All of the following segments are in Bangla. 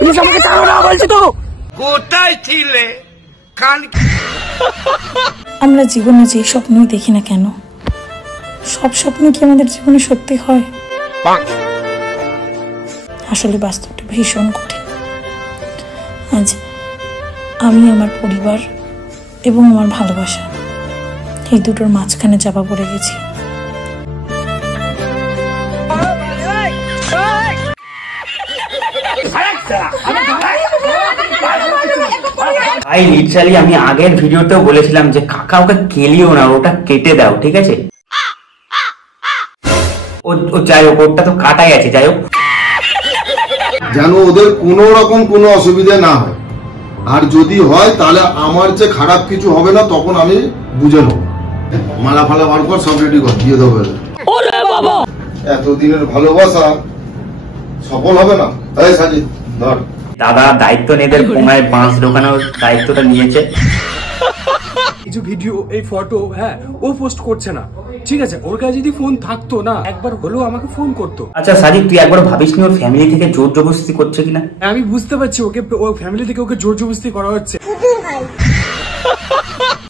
প্লিজ আমাকে ছাড়ো না বলছি তো। কোথায় ছিলে? আমরা জীবনে যে স্বপ্নই দেখি না কেন, সব স্বপ্ন কি আমাদের জীবনে সত্যি হয়? আসলে বাস্তবটা ভীষণ কঠিন। আজ আমি আমার পরিবার এবং আমার ভালোবাসা এই দুটোর মাঝখানে চাপা পড়ে গেছি। ভাই লিটারালি আমি আগের ভিডিওতেও বলেছিলাম যে কাকা ওকে কেলিও না, ওটা কেটে দাও, ঠিক আছে? ও যাই হোক, ওটা তো কাটাই আছে। যাই হোক, যেন ওদের কোনো রকম কোনো অসুবিধা না হয়, আর যদি হয় তাহলে আমার যে খারাপ কিছু হবে না, তখন আমি বুঝে নেবো। মালা ফালা বার কর, সব রেডি কর, দিয়ে দেবো। এতদিনের ভালোবাসা সফল হবে না। তাই সাজিদ ধর, দাদা দায়িত্ব নেদের কোনায় বাঁশ ঢোকানোর দায়িত্বটা নিয়েছে। কিছু ভিডিও এই ফটো হ্যাঁ ও পোস্ট করছে না, ঠিক আছে? ওর কাছে যদি ফোন থাকতো না, একবার হলেও আমাকে ফোন করতো। আচ্ছা সাজিদ, তুই একবার ভাবিস নি ওর ফ্যামিলি থেকে জোর জবরদস্তি করছে কিনা? আমি বুঝতে পারছি ওকে, ও ফ্যামিলি থেকে ওকে জোর জবরদস্তি করা হচ্ছে।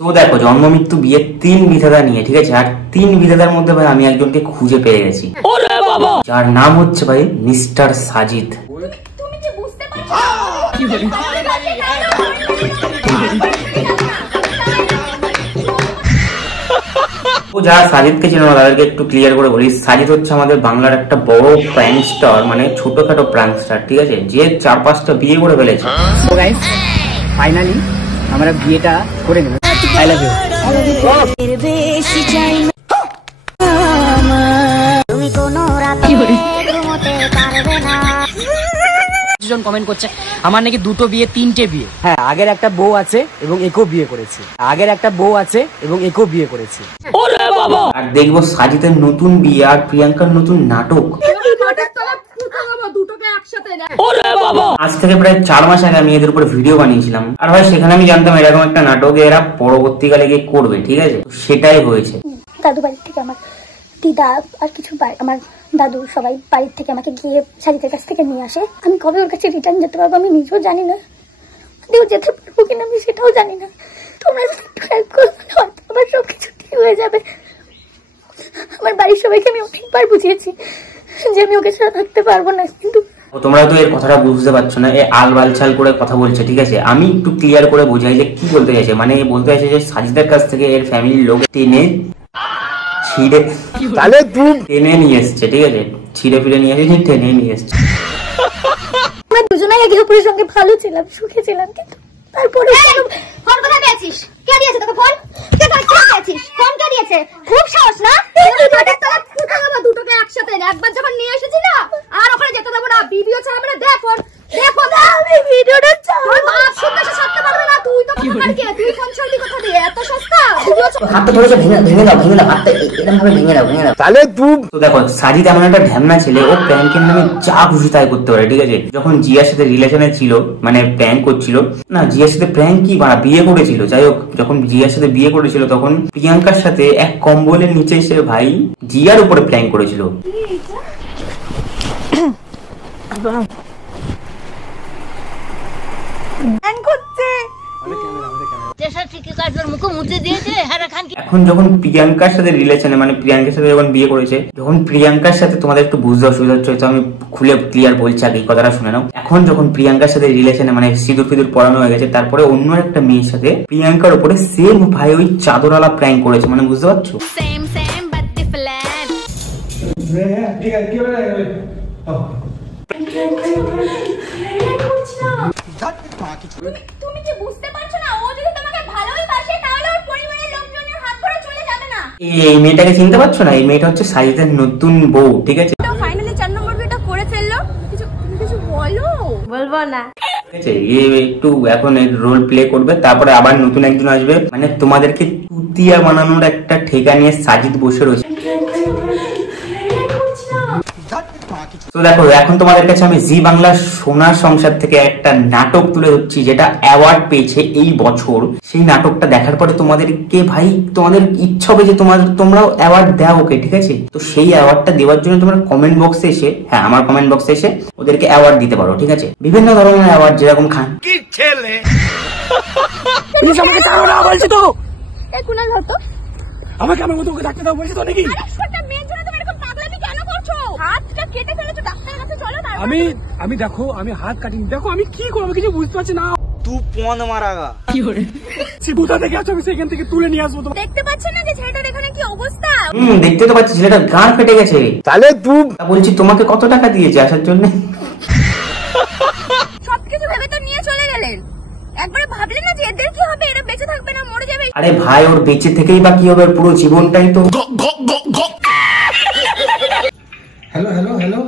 তো দেখো, জন্ম মৃত্যু বিয়ে 3 বিধাতা নিয়ে, ঠিক আছে? আর 3 বিধাতার মধ্যে ভাই আমি একজনকে খুঁজে পেয়ে গেছি, যার নাম হচ্ছে ভাই মিস্টার সাজিদ। ও যারা সাজিদকে চেনো না তাদেরকে একটু ক্লিয়ার করে বলি, সাজিদ হচ্ছে আমাদের বাংলার একটা বড় প্র্যাঙ্ক স্টার, মানে ছোটখাটো প্র্যাঙ্ক স্টার, ঠিক আছে? যে 4-5টা বিয়ে করে ফেলেছে। তো গাইস ফাইনালি আমরা বিয়েটা করে নেব। I love you. তুমি কোনো রাতে ঘুমোতে পারবে না। জন কমেন্ট করছে আমার নাকি 2টো বিয়ে 3টে বিয়ে। হ্যাঁ, আগের একটা বউ আছে এবং একও বিয়ে করেছে, আগের একটা বউ আছে এবং একও বিয়ে করেছে। ওরে বাবা! আর দেখবো সাজিদের নতুন বিয়ে আর প্রিয়াঙ্কার নতুন নাটক। আজ থেকে প্রায় 4 মাস আগে আমি এদের উপর ভিডিও বানিয়েছিলাম, আর ভাই সেখানে আমি জানতাম এরকম একটা নাটক এরা পরবর্তীকালে গিয়ে করবে, ঠিক আছে? সেটাই হয়েছে। দাদু বাড়ির থেকে আমার দিদা আর কিছু আমার দাদু সবাই বাড়ির থেকে আমাকে গিয়ে সাজিদের কাছ থেকে নিয়ে আসে। আমি কবে ওর কাছে রিটার্ন যেতে পারবো আমি নিজেও জানি না, যদিও যেতে পারবো কিনা আমি সেটাও জানি না। তোমরা একটু হেল্প করো, হয়তো আমার সবকিছু ঠিক হয়ে যাবে। আমার বাড়ির সবাইকে আমি অনেকবার বুঝিয়েছি যে আমি ওকে ছাড়া থাকতে পারবো না, কিন্তু তোমরা তো এর কথাটা বুঝতে পারছো না, এ আলবালছাল করে কথা বলছে, ঠিক আছে? আমি একটু ক্লিয়ার করে বোঝাই যে কি বলতে চাইছে। মানে বলতে চাইছে যে সাজিদের কাছ থেকে এর ফ্যামিলির লোক টেনে নিয়ে এসছে, ঠিক আছে? ছিঁড়ে ফিরে নিয়ে এসেছি, টেনে নিয়ে এসছে। আমরা দুজনেই একে অপরের সঙ্গে ভালো ছিলাম, সুখে ছিলাম, কিন্তু তারপরে ফোন কোথায় পেয়েছিস? কে দিয়েছে তোকে ফোন? কে পেয়েছিস? ফোন কে দিয়েছে? খুব সাহস না? দুটোকে একসাথে একবার যখন নিয়ে এসেছি না, আর ওখানে যেতে দেবো না, ভিডিও ছাড়াবো না। দে ফোন, দে ফোন। আমি ভিডিওটা ছাড়বো না, শুনতে ছাড়তে পারবে না। তুই তো তুই ফোন ছাড়বি কোথা দিয়ে? এত সস্তা? হাতটা ধরে ভেঙে দাও, হাতটা এরকম ভাবে ভেঙে দাও। তাহলে তুই তো দেখো, সাজিদ এমন একটা ঢ্যামনা ছেলে, ও প্র্যাঙ্কের নামে যা খুশি তাই করতে পারে, ঠিক আছে? যখন জিয়ার সাথে রিলেশনে ছিল, মানে প্র্যাঙ্ক করছিল না, জিয়ার সাথে প্র্যাঙ্ক কি বিয়ে করেছিল। যাই হোক, যখন জিয়ার সাথে বিয়ে করেছিল তখন প্রিয়াঙ্কার সাথে এক কম্বলের নিচে এসে ভাই জিয়ার উপরে প্র্যাঙ্ক করেছিল। এখন যখন প্রিয়াঙ্কার সাথে রিলেশনে, মানে প্রিয়াঙ্কার সাথে যখন বিয়ে করেছে, যখন প্রিয়াঙ্কার সাথে তোমাদের একটু বুঝতে অসুবিধা হচ্ছে, তো আমি খুলে ক্লিয়ার বলছি, আগে কথাটা শুনে নাও। এখন যখন প্রিয়াঙ্কার সাথে রিলেশনে, মানে সিঁদুর ফিঁদুর পড়ানো হয়ে গেছে, তারপরে অন্য একটা মেয়ের সাথে প্রিয়াঙ্কার উপরে সেম ভাই ওই চাদরওয়ালা প্র্যাঙ্ক করেছে, মানে বুঝতে পারছো? তুমি কি বুঝতে পারছো না? ও যদি তোমাকে ভালোই বাসে তাহলে ওর পরিবারের লোকজনের হাত ধরে চলে যাবে না। এই মেয়েটাকে চিনতে পারছো না? এই মেয়েটা হচ্ছে সাজিদের নতুন বউ, ঠিক আছে? তো ফাইনালি 4 নম্বর বিয়েটা করে ফেললো। কিছু বলো। বলবো না, ঠিক আছে? একটু এখন রোল প্লে করবে, তারপরে আবার নতুন একজন আসবে, মানে তোমাদেরকে তুতিয়া বানানোর একটা ঠেকা নিয়ে সাজিদ বসে রয়েছে। তো দেখো এখন তোমাদের কাছে আমি জি বাংলা সোনার সংসার থেকে একটা নাটক তুলে ধরছি যেটা অ্যাওয়ার্ড পেয়েছে এই বছর। সেই নাটকটা দেখার পরে তোমাদেরকে ভাই তোমাদের ইচ্ছা হবে যে তোমরাও অ্যাওয়ার্ড দাও ওকে, ঠিক আছে? তো সেই অ্যাওয়ার্ডটা দেওয়ার জন্য তোমরা কমেন্ট বক্সে এসে, হ্যাঁ আমার কমেন্ট বক্সে এসে ওদেরকে অ্যাওয়ার্ড দিতে পারো, ঠিক আছে? বিভিন্ন ধরনের অ্যাওয়ার্ড, যেরকম খান কি ছেলে প্লিজ আমাকে ছাড়ো না বলছি তো। এই কুনাল ধর তো আমাকে আমার মতো ওকে ডাক্তার দাও বলছি তো নাকি? আরে ছোট্ট মেয়ের জন্য তুমি এরকম পাগলামি কেন করছো? হাতটা কেটে ফেলেছো, ডাক্তারের কাছে চলো না। আমি দেখো আমি হাত কাটিনি, দেখো আমি কি করবো কিছু বুঝতে পারছি না। তুই পন মারাগা কি করে সে কোথা থেকে আছো, আমি সেখান থেকে তুলে নিয়ে আসবো। দেখতে পাচ্ছেন না যে ছেলেটার এখানে কি অবস্থা? দেখতে তো পাচ্ছি ছেলেটার গান ফেটে গেছে। তাহলে বলছি তোমাকে কত টাকা দিয়েছে আসার জন্য? সবকিছু ভেবে তো নিয়ে চলে গেলেন, একবার ভাবলেন না যে এদের কি হবে, এরা বেঁচে থাকবে না মরে যাবে? আরে ভাই ওর বেঁচে থেকেই বা কি হবে, পুরো জীবনটাই তো। হ্যালো হ্যালো হ্যালো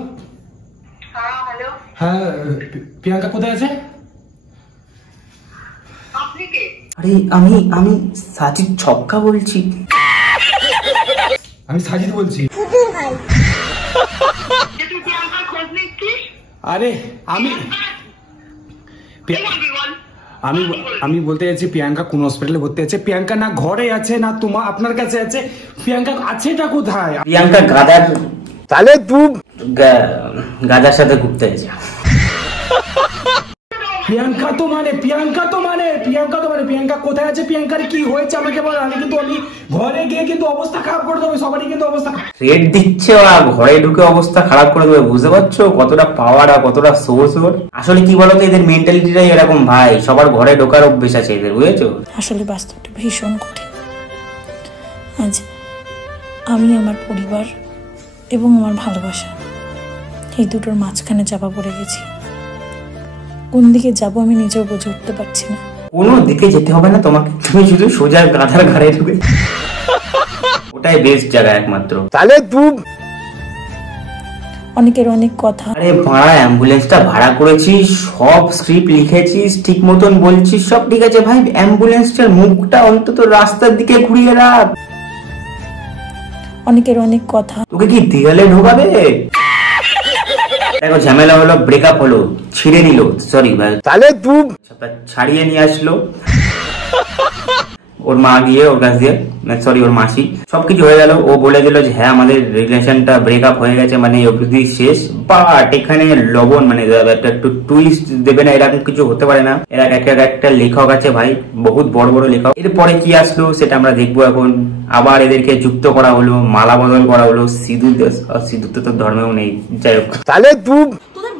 হ্যাঁ প্রিয়াঙ্কা কোথায় আছে? আরে আমি সাজিদ ছক্কা বলছি। আমি সাজিদ বলছি। আরে আমি বলতে চাইছি প্রিয়াঙ্কা কোন হসপিটালে ভর্তি আছে? প্রিয়াঙ্কা না ঘরে আছে না আপনার কাছে আছে, প্রিয়াঙ্কা আছেটা কোথায়? প্রিয়াঙ্কা গাদার, তাহলে গাদার সাথে ঘুরতে আছে। প্রিয়াঙ্কা কোথায় আছে? প্রিয়াঙ্কার কি হয়েছে আমাকে বল, আমি ঘরে গিয়ে কিন্তু অবস্থা খারাপ করে দেবো, সবারই কিন্তু অবস্থা রেড দিচ্ছে ওরা, ঘরে ঢুকে অবস্থা খারাপ করে দেবে। বুঝতে পারছো কতটা পাওয়ার আর কতটা সোর্স ওর? আসলে কি বলতো এদের মেন্টালিটিটাই এরকম ভাই, সবার ঘরে ঢোকার অভ্যেস আছে এদের, বুঝেছো? আসলে বাস্তবটা ভীষণ কঠিন। আজ আমি আমার পরিবার এবং আমার ভালোবাসা এই দুটোর মাঝখানে চাপা পড়ে গেছি। কোন দিকে যাবো আমি নিজেও বুঝে উঠতে পারছি না। কোনো দিকে যেতে হবে না তোমাকে, তুমি শুধু সোজা গাধার ঘাড়ে ঢুকে, ওটাই বেস্ট জায়গা একমাত্র। তাহলে অনেকের অনেক কথা। আরে ভাড়া অ্যাম্বুলেন্সটা ভাড়া করেছিস, সব স্ক্রিপ্ট লিখেছিস, ঠিক মতন বলছিস, সব ঠিক আছে ভাই, অ্যাম্বুলেন্সটার মুখটা অন্তত রাস্তার দিকে ঘুরিয়ে রাখ। অনেকের অনেক কথা। তোকে কি দেয়ালে ঢোকাবে? দেখো ঝামেলা হলো, ব্রেকআপ হলো, ছিঁড়ে নিল, সরি ভাই, তাহলে ছাড়িয়ে নিয়ে আসলো ওর মা গিয়ে, ওর কাছ দিয়ে, সরি ওর মাসি, সবকিছু হয়ে গেল। ও বলে দিল যে হ্যাঁ আমাদের রিলেশনটা ব্রেকআপ হয়ে গেছে, মানে অবধি শেষ। বাট এখানে লবণ মানে একটু টুইস্ট দেবে না, এরকম কিছু হতে পারে না। এরা একটা লেখক আছে ভাই, বহুত বড় বড় লেখক। এরপরে কি আসলো সেটা আমরা দেখবো এখন। আবার এদেরকে যুক্ত করা হলো, মালা বদল করা হলো, সিঁদুর তো ধর্মেও নেই, যাই হোক। তাহলে তোদের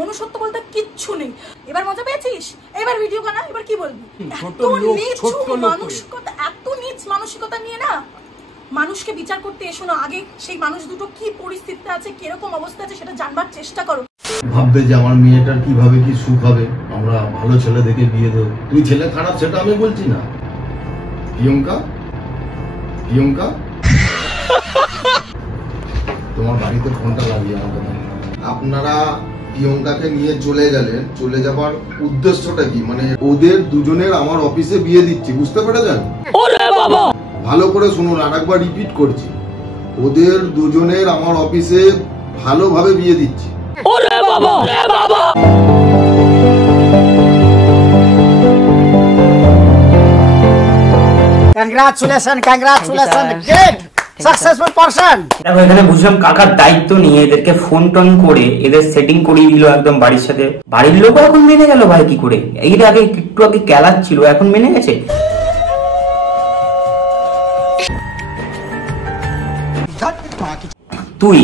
মনুষ্যত্ব বলতে কিচ্ছু নেই। এবার মজা পেয়েছিস? এবার ভিডিও বানা, এবার কি বলবি? এত নীচ মানসিকতা নিয়ে না মানুষকে বিচার করতে এসো না। আগে সেই মানুষ দুটো কি পরিস্থিতিতে আছে, কিরকম অবস্থা আছে সেটা জানবার চেষ্টা করো। ভাববে যে আমার মেয়েটার কিভাবে কি সুখ হবে, আমরা ভালো ছেলে দেখে বিয়ে দেবো। তুই ছেলে খারাপ সেটা আমি বলছি না। প্রিয়ঙ্কা তোমার বাড়িতে ফোনটা লাগিয়ে আমাকে দাও। আপনারা প্রিয়ঙ্কাকে নিয়ে চলে গেলেন, চলে যাবার উদ্দেশ্যটা কি? মানে ওদের দুজনের আমার অফিসে বিয়ে দিচ্ছি, বুঝতে পেরেছেন? ভালো করে শুনুন, আরেকবার রিপিট করছি, ওদের দুজনের আমার অফিসে ভালোভাবে বিয়ে দিচ্ছি। Congratulation great successful person. দেখো এখানে বুঝলাম কাকার দায়িত্ব নিয়ে এদেরকে ফোন টোন করে এদের সেটিং করিয়ে দিল একদম বাড়ির সাথে। বাড়ির লোকও এখন মেনে গেল ভাই, কি করে? এর আগে একটু আগে কেলাচ্ছিল, এখন মেনে গেছে। তুই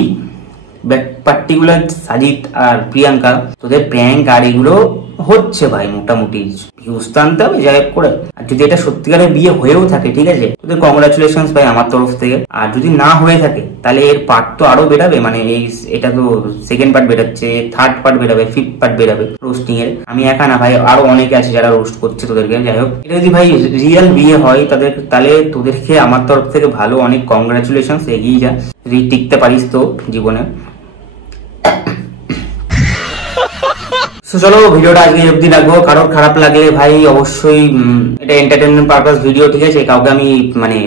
পার্টিকুলার সাজিদ আর প্রিয়াঙ্কা, তোদের প্র্যাঙ্ক আর এগুলো হচ্ছে ভাই, মোটামুটি ভিউজ তো আনতে হবে যাই হোক করে। আর যদি এটা সত্যিকারের বিয়ে হয়েও থাকে, ঠিক আছে, তোদের কংগ্রাচুলেশন ভাই আমার তরফ থেকে। আর যদি না হয়ে থাকে তাহলে এর পার্ট তো আরো বেরাবে, মানে এটা তো সেকেন্ড পার্ট বেরাচ্ছে, থার্ড পার্ট বেরাবে, ফিফথ পার্ট বেরাবে রোস্টিং এর। আমি একা না ভাই, আরো অনেকে আছে যারা রোস্ট করছে তোদেরকে। যাই হোক, এটা যদি ভাই রিয়েল বিয়ে হয় তাহলে তোদেরকে আমার তরফ থেকে ভালো অনেক কংগ্রাচুলেশন, এগিয়ে যা, যদি টিকতে পারিস তো জীবনে। চলো ভিডিওটা আজকে অবধি রাখবো। কারোর খারাপ লাগলে ভাই অবশ্যই এটা এন্টারটেনমেন্ট পারপাস ভিডিও, ঠিক আছে, কাউকে আমি মানে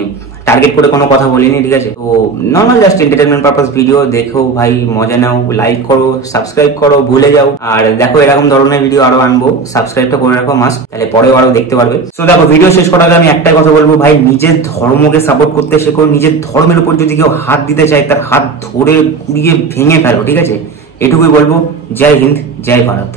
টার্গেট করে কোনো কথা বলিনি, ঠিক আছে? তো normal just entertainment purpose video দেখো ভাই, মজা নাও, লাইক করো, সাবস্ক্রাইব করো, ভুলে যাও। আর দেখো এরকম ধরনের ভিডিও আরো আনবো, সাবস্ক্রাইবটা করে রাখো মাস্ট, তাহলে পরেও আরো দেখতে পারবে। তো দেখো ভিডিও শেষ করার আগে আমি একটাই কথা বলবো, ভাই নিজের ধর্মকে সাপোর্ট করতে শেখো। নিজের ধর্মের উপর যদি কেউ হাত দিতে চায় তার হাত ধরে কুড়িয়ে ভেঙে ফেলো, ঠিক আছে? এটুকুই বলবো। জয় হিন্দ, জয় ভারত।